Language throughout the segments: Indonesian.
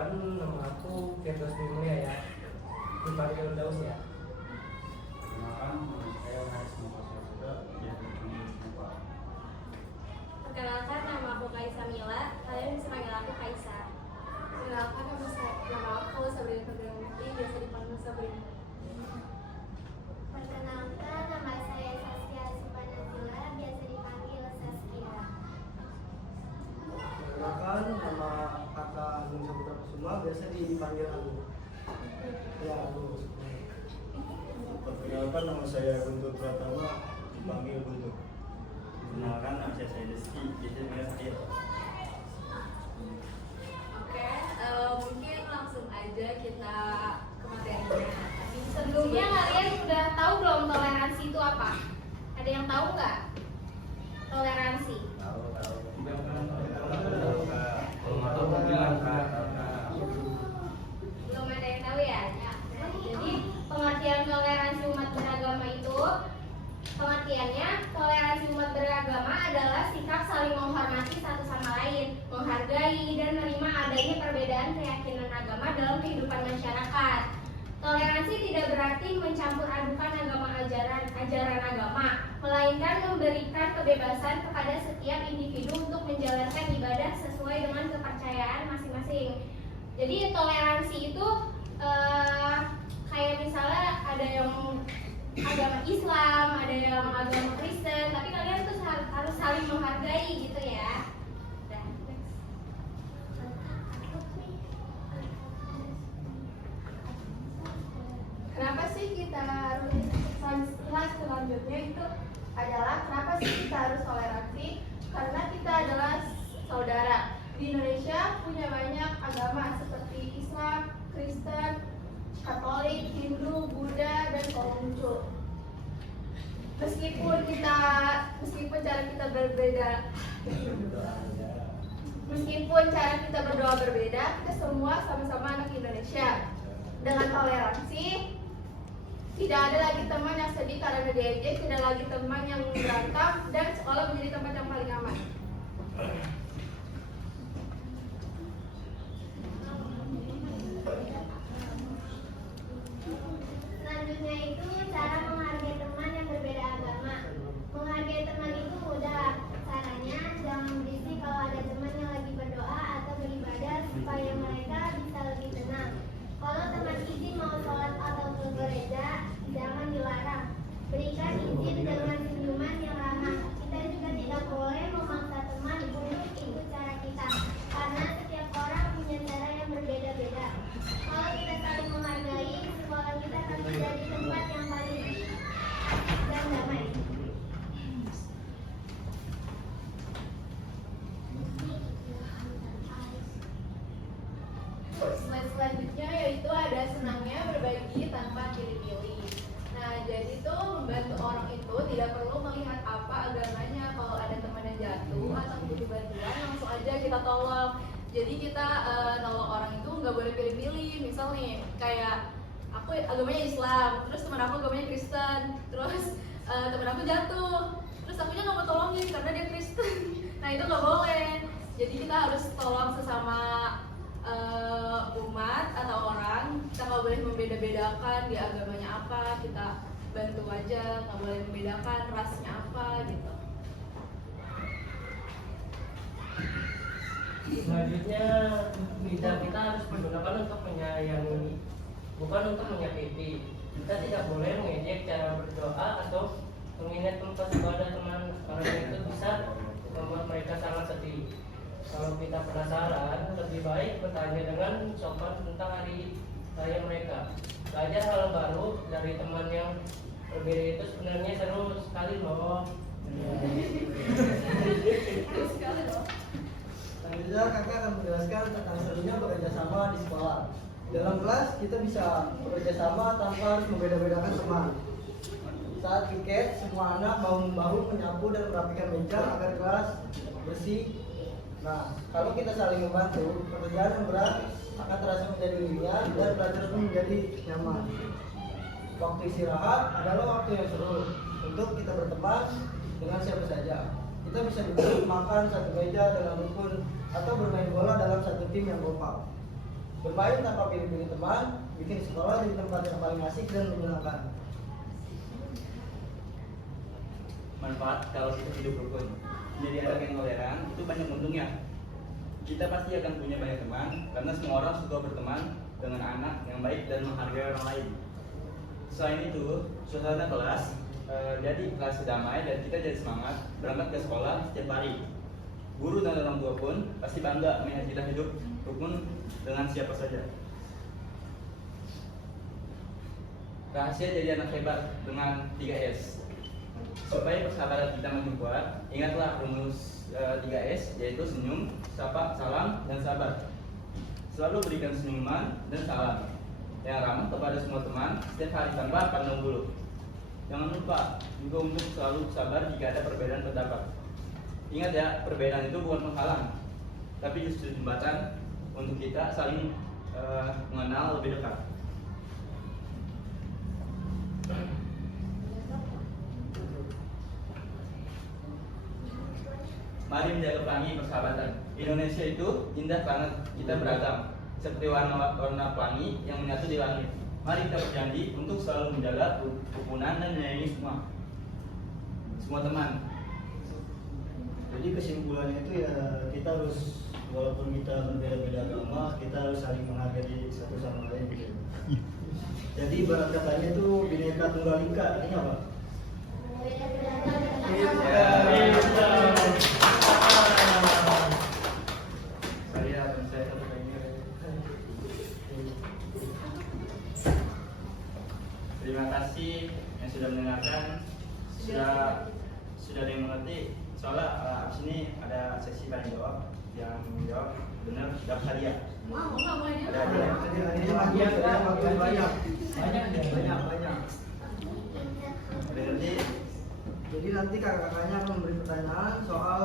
Perkenalkan, nama aku Firdaus Mulia ya, dipanggil Daus ya. Perkenalkan, nama aku Kaisa Mila. Kalian bisa panggil aku Kaisa. Perkenalkan, nama aku Sabrina Ferdianti, biasa dipanggil Sabrina. Perkenalkan, nama saya Saskia Supanazila, biasa dipanggil Saskia. Perkenalkan, nama kakak Agung Saputra Kusuma, biasa dipanggil Agung. Ya, Agung. Perkenalkan, nama saya Guntur Pratama, dipanggil Guntur. Perkenalkan, nama saya Deski, biasa dipanggil Adil. Oke, mungkin langsung aja kita ke materinya. Sebelumnya kalian udah tahu belum toleransi itu apa? Ada yang tahu nggak? Toleransi. Belum ada yang tahu ya? Jadi pengertian toleransi umat beragama itu, pengertiannya toleransi umat beragama adalah sikap saling menghormati satu sama lain, menghargai dan menerima adanya perbedaan keyakinan agama dalam kehidupan masyarakat. Toleransi tidak berarti mencampur adukan ajaran agama, melainkan memberikan kebebasan kepada setiap individu untuk menjalankan ibadah sesuai dengan kepercayaan masing-masing. Jadi toleransi itu kayak misalnya ada yang agama Islam, ada yang agama Kristen, tapi kalian tuh harus saling menghargai gitu ya. Udah, next. Kenapa sih kita harus selanjutnya itu adalah kenapa sih kita harus toleransi? Karena kita adalah saudara. Di Indonesia punya banyak agama seperti Islam, Kristen, Katolik, Hindu, Buddha, dan Konghucu. Meskipun cara kita berbeda, meskipun cara kita berdoa berbeda, kita semua sama-sama anak Indonesia. Dengan toleransi, tidak ada lagi teman yang sedih karena diejek, tidak lagi teman yang berantem, dan sekolah menjadi tempat yang paling aman. Selanjutnya itu cara menghargai teman yang berbeda agama. Menghargai teman itu mudah. Caranya jangan berisik kalau ada teman yang lagi berdoa atau beribadah supaya mereka bisa lebih tenang. Kalau teman izin mau sholat atau ke gereja, jangan dilarang. Berikan izin dengan senyuman yang ramah. Kita juga tidak boleh memaksa teman untuk ikut cara kita, karena setiap orang punya cara yang berbeda-beda. Kalau kita saling menghargai, sekolah kita akan menjadi tempat yang paling asik dan damai. Selanjutnya yaitu ada senangnya berbagi tanpa pilih-pilih. Nah, jadi tuh membantu orang itu tidak perlu melihat apa agamanya. Kalau ada teman yang jatuh atau butuh bantuan, langsung aja kita tolong. Jadi kita nolong orang itu nggak boleh pilih-pilih. Misal nih, kayak aku agamanya Islam, terus teman aku agamanya Kristen, terus teman aku jatuh, terus akunya nggak mau tolongin karena dia Kristen. Nah itu nggak boleh. Jadi kita harus tolong sesama umat atau orang. Kita nggak boleh membeda-bedakan dia agamanya apa, kita bantu aja, nggak boleh membedakan rasnya apa gitu. Selanjutnya lidah kita harus digunakan untuk menyayangi, bukan untuk menyakiti. Kita tidak boleh mengejek cara berdoa atau mengingat tempat ibadah teman, karena itu bisa membuat mereka sangat sedih. Kalau kita penasaran, lebih baik bertanya dengan sopan tentang hari raya mereka. Belajar hal baru dari teman yang berbeda itu sebenarnya seru sekali loh. Terus sekali loh. Selanjutnya kakak akan menjelaskan tentang serunya bekerja sama di sekolah. Dalam kelas kita bisa bekerja sama tanpa harus membeda-bedakan teman. Saat piket, semua anak bahu-membahu menyapu dan merapikan meja agar kelas bersih. Nah, kalau kita saling membantu, pekerjaan yang berat akan terasa menjadi ringan dan belajar pun menjadi nyaman. Waktu istirahat adalah waktu yang seru untuk kita berteman dengan siapa saja. Kita bisa duduk makan satu meja dalam rukun atau bermain bola dalam satu tim yang kompak. Bermain tanpa pilih-pilih teman, bikin sekolah jadi tempat yang paling asik dan menyenangkan. Manfaat kalau kita hidup rukun. Jadi ada geng toleran itu banyak untungnya. Kita pasti akan punya banyak teman karena semua orang suka berteman dengan anak yang baik dan menghargai orang lain. Selain itu, suasana kelas jadi kelas damai dan kita jadi semangat berangkat ke sekolah setiap hari. Guru dan orang tua pun pasti bangga melihat kita hidup rukun dengan siapa saja. Rahasia jadi anak hebat dengan 3S. Supaya persahabatan kita makin kuat, ingatlah rumus 3S, yaitu senyum, sapa, salam, dan sabar. Selalu berikan senyuman dan salam yang ramah kepada semua teman setiap hari tanpa pandang bulu. Jangan lupa juga untuk selalu sabar jika ada perbedaan pendapat. Ingat ya, perbedaan itu bukan penghalang, tapi justru jembatan untuk kita saling mengenal lebih dekat. Mari menjaga pelangi persahabatan. Indonesia itu indah karena kita beragam, seperti warna-warna pelangi yang menyatu di langit. Mari kita berjanji untuk selalu menjaga kerukunan dan menyayangi semua teman. Jadi kesimpulannya itu ya kita harus, walaupun kita berbeda-beda agama, kita harus saling menghargai satu sama lain gitu. Jadi ibarat katanya itu Bhinneka Tunggal Ika, artinya apa? Terima kasih yang sudah mendengarkan, sudah ada yang mengerti. Soalnya abis ini ada sesi tanya jawab, yang jawab benar dapat hadiah. Mau nggak mau aja? Ada hadiah. Banyak. Ada ngerti? Jadi nanti kakak-kakaknya akan memberi pertanyaan soal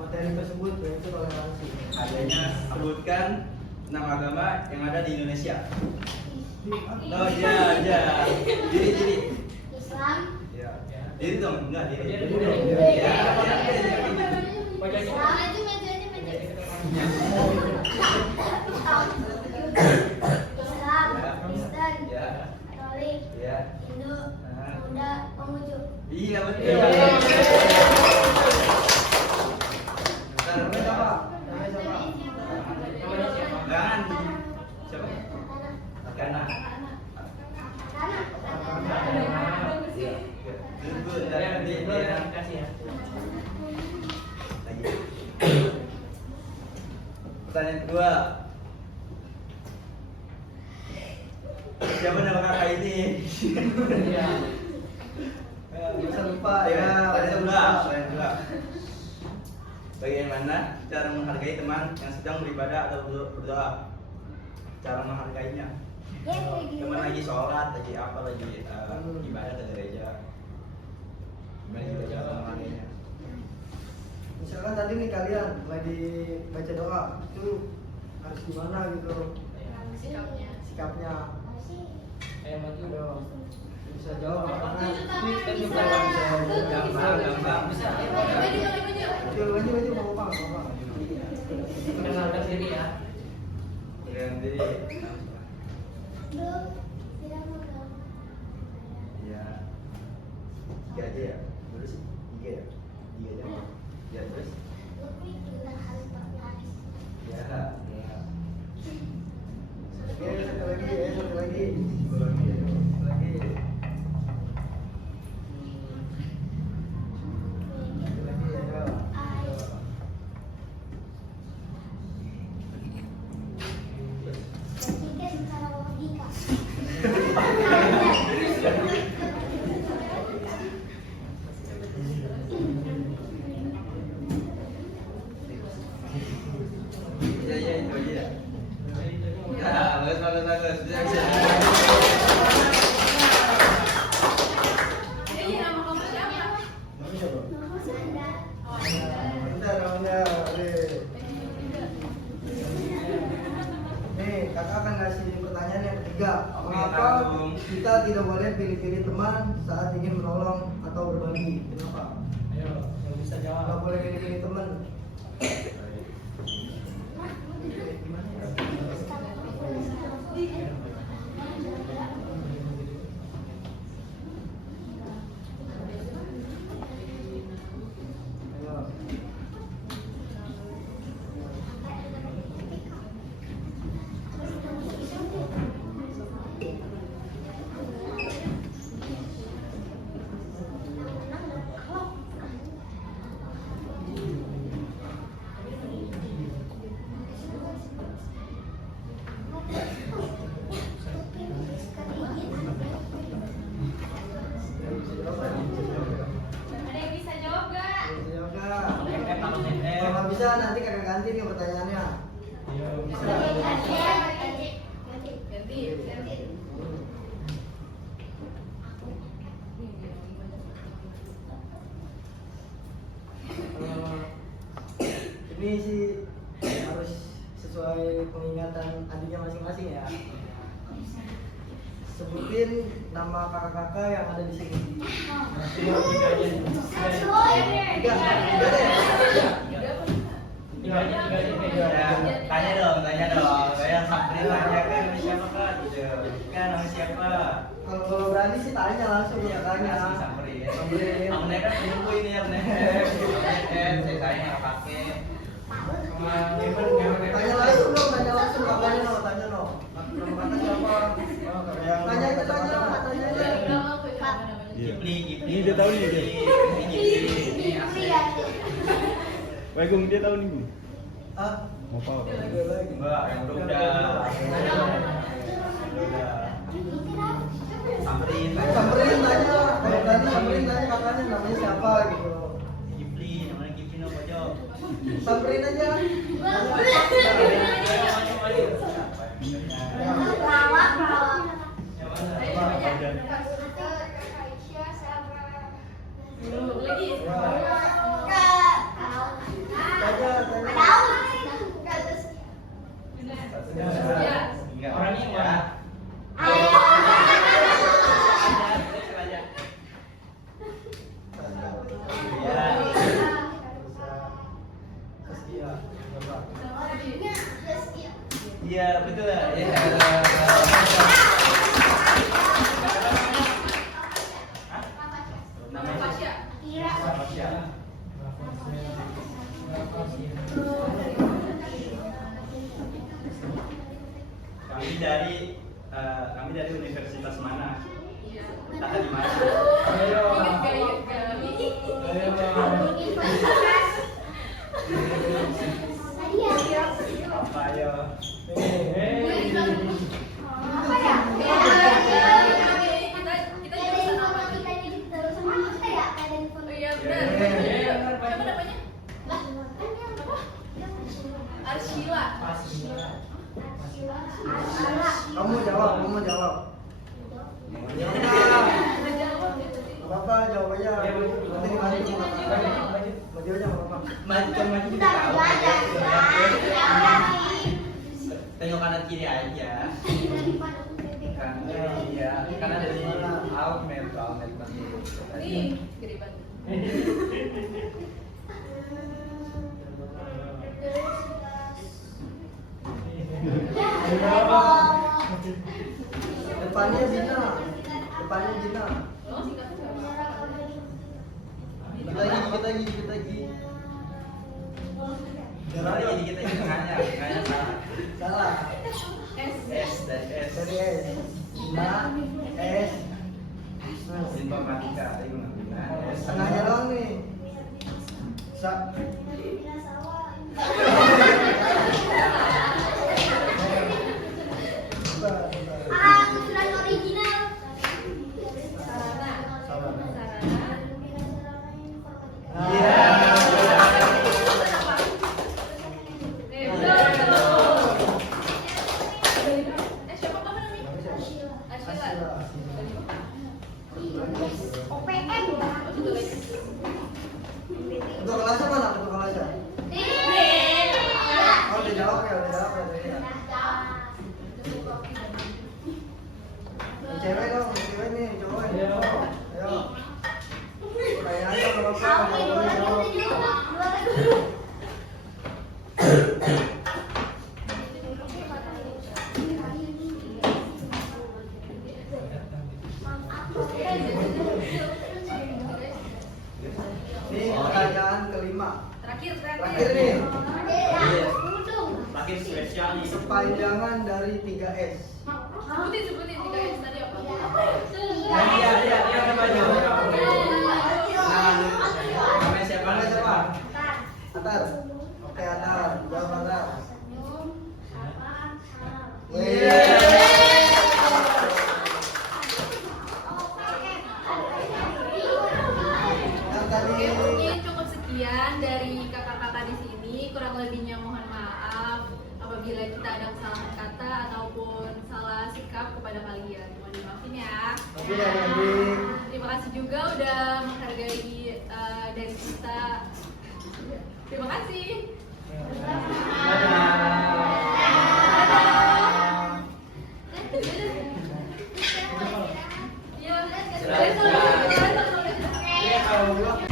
materi tersebut, yaitu toleransi. Hadiahnya sebutkan 6 agama yang ada di Indonesia. Oh iya. Diri. Islam, Ya. Diri dong, enggak diri. Diri. Ya. Islam aja Islam, Kristen, Ya. Katolik, Ya. Hindu, Buddha, Konghucu. Iya betul. Iya. Namanya siapa? Jangan. Siapa? Karena. Iya. Tunggu, nanti dia kasih ya. lagi. Pertanyaan kedua. Siapa nama kakak ini? Iya. Bisa lupa Ya, ya. pertanyaan kedua. Bagaimana cara menghargai teman yang sedang beribadah atau berdoa? Cara menghargainya. Teman lagi sholat, lagi apa, lagi ibadah ke gereja. Gimana kita cara menghargainya? Misalkan tadi nih kalian lagi baca doa, itu harus gimana gitu sikapnya? Ayo maju dong. Bisa jawab karena Kan juga bisa gampang. Bisa. maju mau apa? Kenalkan diri ya. Dengan diri. Ya. 3 aja ya. Dulu sih 3 ya. 3 aja. Ya terus. Ya. Oke, satu lagi. Ya itu aja. Ya, bagus. Bisa. Ini nama kamu siapa? Namanya siapa? Sandra. Bentar, namanya Nih, kakak akan ngasih pertanyaan yang ketiga. Oke, Mengapa tanggung. kita tidak boleh pilih-pilih teman saat ingin menolong atau berbagi? Kenapa? Ayo, yang bisa jawab. Nggak boleh pilih-pilih teman. Baik. Gimana ya? kakak ganti nih pertanyaannya. Bisa? Ganti. Ini sih harus sesuai pengingatan adiknya masing-masing ya. Sebutin nama kakak-kakak yang ada di sini. Tiga deh. Tanya dong. Saya samperin tanya kan siapa kak gitu. Kan nama siapa? Kalau berani sih tanya langsung ya tanya. Samperin. Samperin. Amnek kan penunggu ini Amnek. Saya tanya nggak pakai. Tanya langsung dong, tanya langsung kakaknya no, tanya no. Nama kakak siapa? Tanya aja, tanya aja. Kipli. Ini dia tahu nih dia. Ini asli. Bagung dia tahu nih Gung. Ah, Mau apa? Enggak, yang udah. Samperin. samperin tanya. Kalau tadi samperin tanya kakaknya namanya siapa gitu. Kipli, namanya Kipli no pojok. Samperin aja. Enggak. Orangnya mana? Iya, betul lah. Ya. Namanya Fasya. Kami dari universitas mana? Entah di mana. Apa ya? Arshila. Kamu jawab. Bapak jawab aja. Nanti dimarahin sama kakaknya. Maju aja sama bapak. Maju juga tahu. Tengok kanan kiri aja. Karena dari Almed pasti. Nih, kiriman. Depannya Zina. Lo singkatnya Dikit lagi. Jangan jadi kita ini tengahnya salah. Salah. S dari S. Dari S. Zina, S. Informatika, tadi gue ngambilnya S. Tengahnya doang nih. siapa kamu namanya? Arshila. Untuk kelasnya mana? Untuk kelasnya? Oh, udah jawab ya. Cewek dong, cewek nih, cowok. Ayo. Kayak aja kalau Ini pertanyaan kelima. Terakhir. Terakhir nih. Makin spesial nih. Sepanjangan dari 3S. Sebutin 3S tadi apa? Iya, namanya. Namanya siapa? Atar. Oke, Atar. Jawab Atar. Yang tadi Oke, mungkin cukup sekian dari kakak-kakak di sini. Kurang lebih lagi-laginya mohon maaf apabila kita ada kesalahan kata ataupun salah sikap kepada kalian. Mohon dimaafin ya. Oke adik-adik. Terima kasih juga udah menghargai dari kita. Terima kasih. Iya, Selamat. Iya,